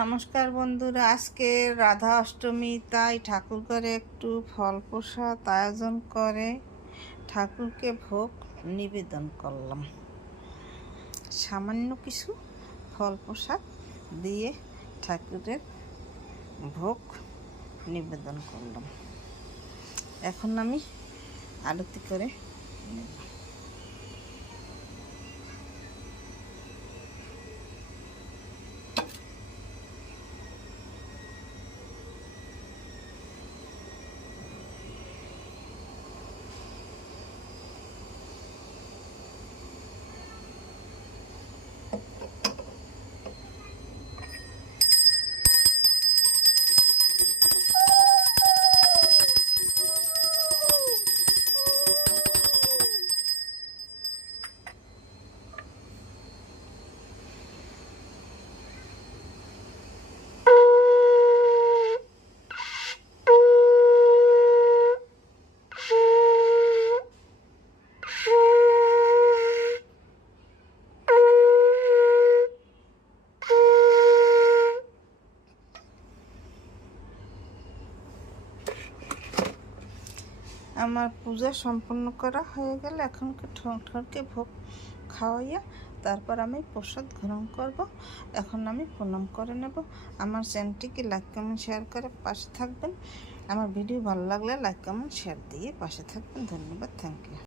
নমস্কার বন্ধুরা, আজকে রাধা অষ্টমী, তাই ঠাকুর ঘরে একটু ফল প্রসাদ আয়োজন করে ঠাকুরকে ভোগ নিবেদন করলাম। সামান্য কিছু ফল প্রসাদ দিয়ে ঠাকুরের ভোগ নিবেদন করলাম। এখন আমি আরতি করে নেব। আমার পূজা সম্পন্ন করা হয়ে গেলে এখন ঠাকুরকে ভোগ খাওয়াইয়া তারপর আমি প্রসাদ গ্রহণ করব। এখন আমি প্রণাম করে নেব। আমার চ্যানেলটিকে লাইক কমেন্ট শেয়ার করে পাশে থাকবেন। আমার ভিডিও ভালো লাগলে লাইক কমেন্ট শেয়ার দিয়ে পাশে থাকবেন। ধন্যবাদ, থ্যাংক ইউ।